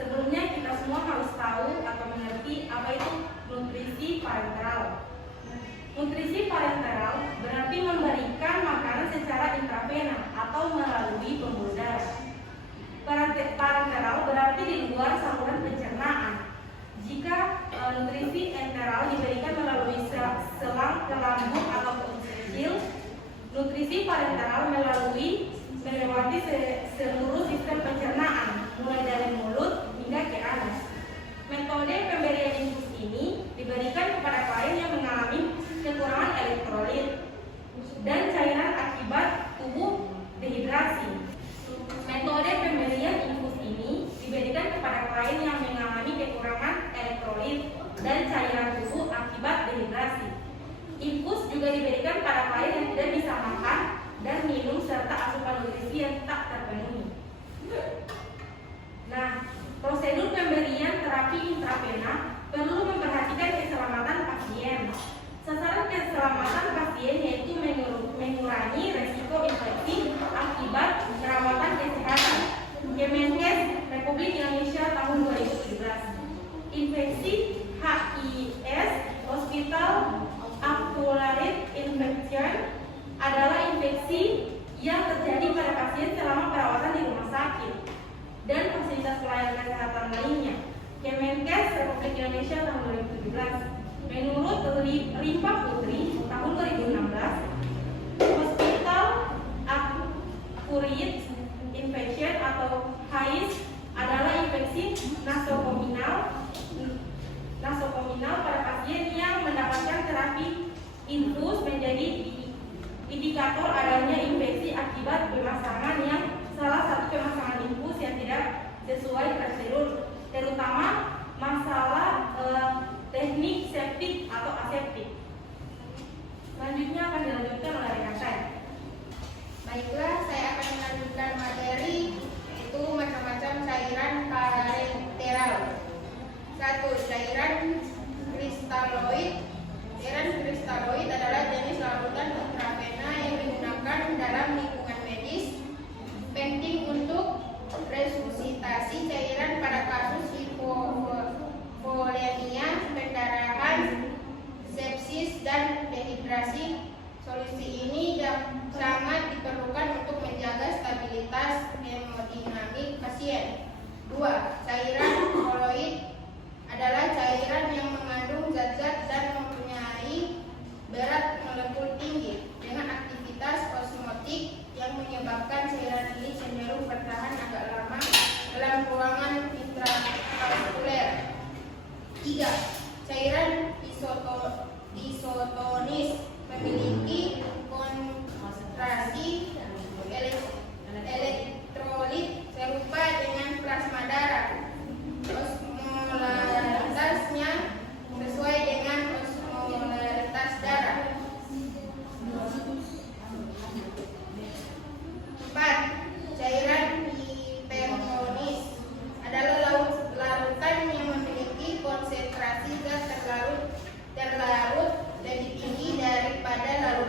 Sebelumnya kita semua harus tahu atau mengerti apa itu nutrisi parenteral. Nutrisi parenteral berarti memberikan makanan secara intravena atau melalui pembuluh darah. Parenteral berarti di luar saluran pencernaan. Jika nutrisi enteral diberikan melalui selang ke lambung atau ke usus kecil, nutrisi parenteral melewati seluruh sistem pencernaan, mulai dari mulut hingga ke anus. Metode pemberian infus ini diberikan kepada klien yang mengalami kekurangan elektrolit dan cairan akibat tubuh dehidrasi. Metode pemberian infus ini diberikan kepada klien yang mengalami kekurangan elektrolit dan cairan tubuh akibat dehidrasi. Infus juga diberikan pada klien yang tidak bisa makan dan minum serta asupan nutrisi yang tak terpenuhi. Nah, prosedur pemberian terapi intravena perlu memperhatikan keselamatan pasien. Sasaran keselamatan pasien yaitu mengurangi resiko infeksi akibat perawatan kesehatan. Kemenkes Republik Indonesia tahun 2017. Infeksi HIS Hospital Acquired Infection adalah infeksi yang terjadi pada pasien selama perawatan di rumah sakit dan fasilitas pelayanan kesehatan lainnya. Kemenkes Republik Indonesia tahun 2017. Menurut Rimpa Putri tahun 2016, Hospital Acquired Infection atau HIS adalah infeksi nasokominal pada pasien yang mendapatkan terapi infus menjadi indikator adanya infeksi akibat pemasangan yang salah satu pemasangan infus yang tidak sesuai prosedur, terutama masalah teknik septik atau aseptik. Selanjutnya akan dilanjutkan oleh rekan saya. Baiklah, saya akan melanjutkan materi yaitu macam-macam cairan parenteral. 1. Cairan kristaloid. Cairan kristaloid adalah jenis larutan intravena yang digunakan dalam lingkungan medis, penting untuk resusitasi cairan pada kasus hipovolemia, pendarahan, sepsis, dan dehidrasi. Solusi ini sangat diperlukan untuk menjaga stabilitas hemodinamik pasien. 2. Cairan koloid adalah cairan yang mengandung zat-zat dan mempunyai berat molekul tinggi dengan aktivitas osmotik yang menyebabkan cairan ini cenderung bertahan agak lama dalam ruangan intravaskuler. 3. Cairan isotonis memiliki konsentrasi elektrolit serupa dengan plasma darah. Osmolaritasnya sesuai dengan osmolaritas darah. 4. Cairan hipertonis adalah larutan yang memiliki konsentrasi zat terlarut lebih tinggi daripada larutan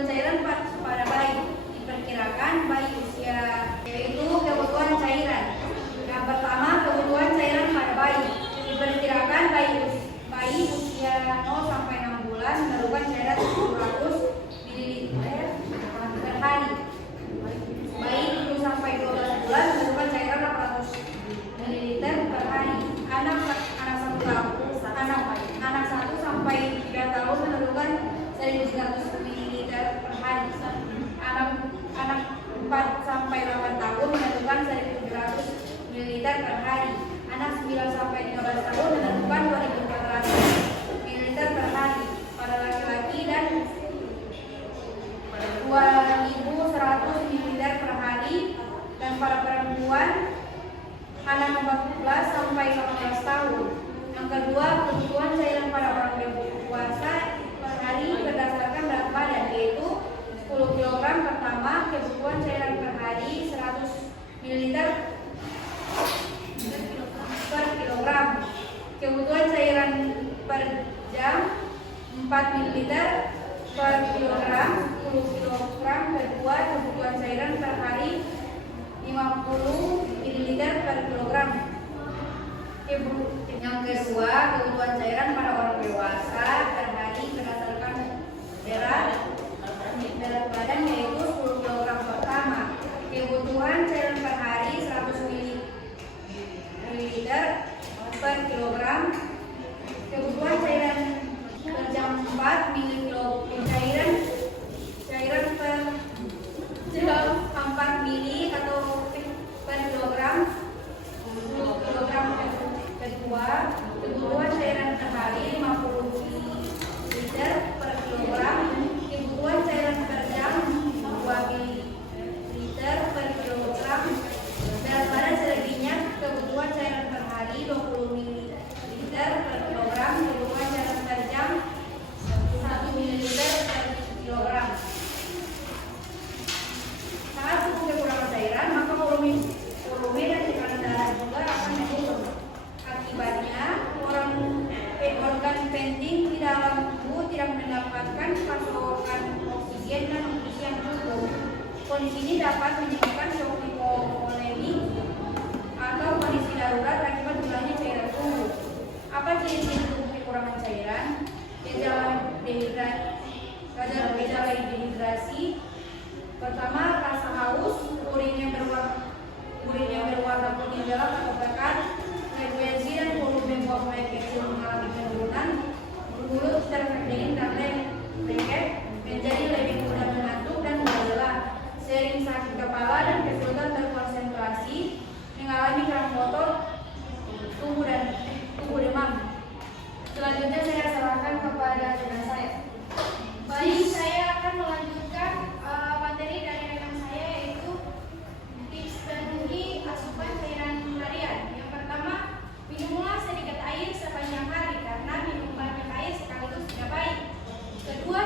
kebutuhan cairan pada bayi. Diperkirakan bayi usia, yaitu kebutuhan cairan. Yang pertama, kebutuhan cairan pada bayi. Diperkirakan bayi usia 0 sampai 6 bulan memerlukan cairan 700 ml per hari. Bayi 7 sampai 12 bulan memerlukan cairan 800 ml per hari. Anak 1 sampai 3 tahun memerlukan 1.300 ml per hari. Anak 4 sampai 8 tahun memerlukan 1.700 ml per hari. Anak 9 sampai 15 tahun memerlukan 2.400 ml per hari pada laki-laki dan 2.100 ml per hari, dan pada perempuan anak 14 sampai 18 tahun. Yang kedua, kebutuhan cairan pada orang dewasa per hari berdasarkan berat badan, yaitu 10 kg pertama, kebutuhan cairan per hari 100 ml per kilogram. Kebutuhan cairan per jam 4 ml per kilogram. 10 kg kedua, kebutuhan cairan per hari 50 ml per kilogram. Yang kedua, kebutuhan cairan pada orang dewasa per hari berdasarkan berat badan, yaitu 10 kg pertama. Kebutuhan cairan per hari 100 ml per kilogram. Kebutuhan cairan per jam 4 ml cairan per jam 4 mili atau per kilogram. Kilogram kedua, kebutuhan cairan per hari 50 ml per kilogram. Kebutuhan cairan per jam 2 ml per kilogram. Berat badan selebihnya, kebutuhan cairan per hari 20 ml per kilogram. Kebutuhan cairan per jam 1 ml per kilogram. Saat tubuh kekurangan cairan, maka volume dan tekanan darah juga akan menurun. Akibatnya, organ penting di dalam tubuh tidak mendapatkan pasokan oksigen dan nutrisi yang cukup. Kondisi ini dapat menyebabkan shock hipovolemik atau kondisi darurat akibat hilangnya cairan tubuh. Apa ciri-ciri tubuh kekurangan cairan? Gejala dehidrasi. Pertama, rasa haus, urin yang berwarna putih gelap atau pekat, frekuensi dan volume buang air kecil mengalami penurunan, mulut terkering dan lengket, menjadi lebih mudah mengantuk dan lelah, sering sakit kepala dan kesulitan berkonsentrasi, mengalami kram otot, tubuh demam. Selanjutnya saya serahkan kepada rekan saya. Baik, saya akan melanjutkan materi dari rekan saya, yaitu tips penuhi asupan cairan harian. Yang pertama, minumlah sedikit air sepanjang hari karena minum banyak air sekaligus tidak baik. Kedua,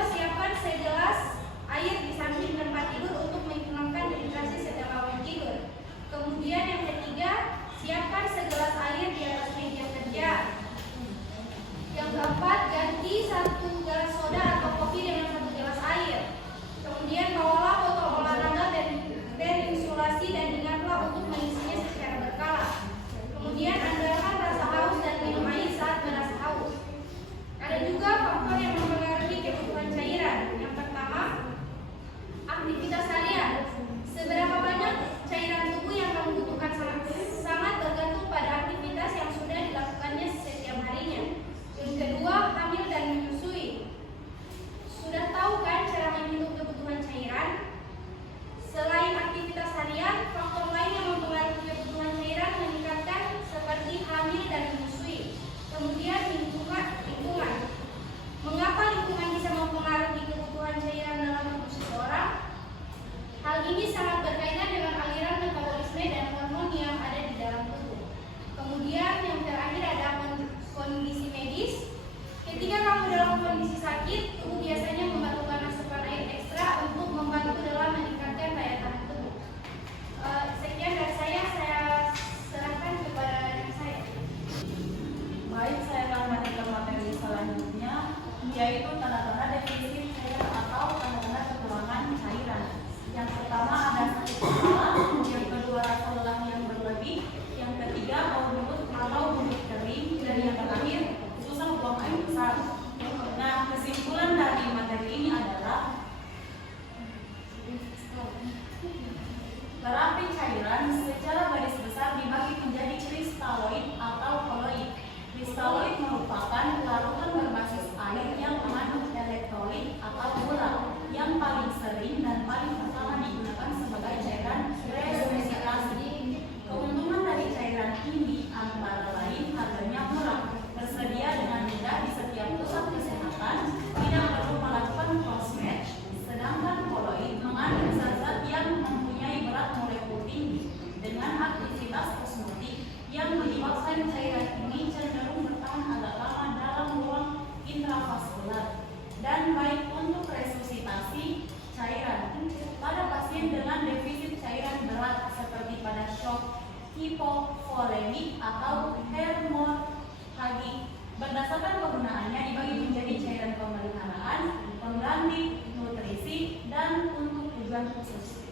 Terapi cairan secara garis besar dibagi menjadi kristaloid atau koloid. Kristaloid merupakan larutan berbasis air yang mengandung elektrolit atau gula yang paling sering dan paling pertama digunakan sebagai cairan resusitasi. Keuntungan dari cairan ini antara lain harganya murah, tersedia dengan mudah di setiap pusat kesehatan, tidak perlu melakukan cross match, sedangkan koloid mengandung zat-zat yang mempunyai berat molekul tinggi dengan aktivitas osmotik yang menyebabkan cairan ini cenderung bertahan agak lama dalam ruang intravaskular dan baik untuk resusitasi cairan pada pasien dengan defisit cairan berat seperti pada shock hipovolemik atau hemoragi. Berdasarkan kegunaannya dibagi menjadi cairan pemeliharaan, pengganti nutrisi, dan untuk tujuan khusus.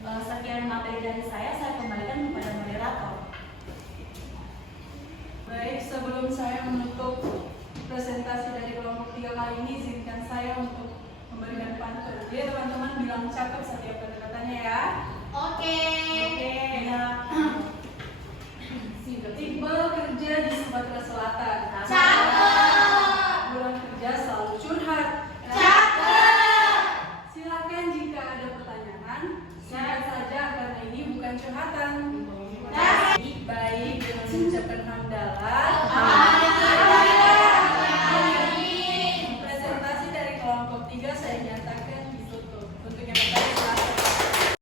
Sekian materi dari saya kembalikan kepada moderator. Baik, sebelum saya menutup presentasi dari kelompok 3 kali ini, izinkan saya untuk memberikan pantun. Jadi teman-teman bilang cakep setiap kata-katanya ya. Oke. Oke, ya.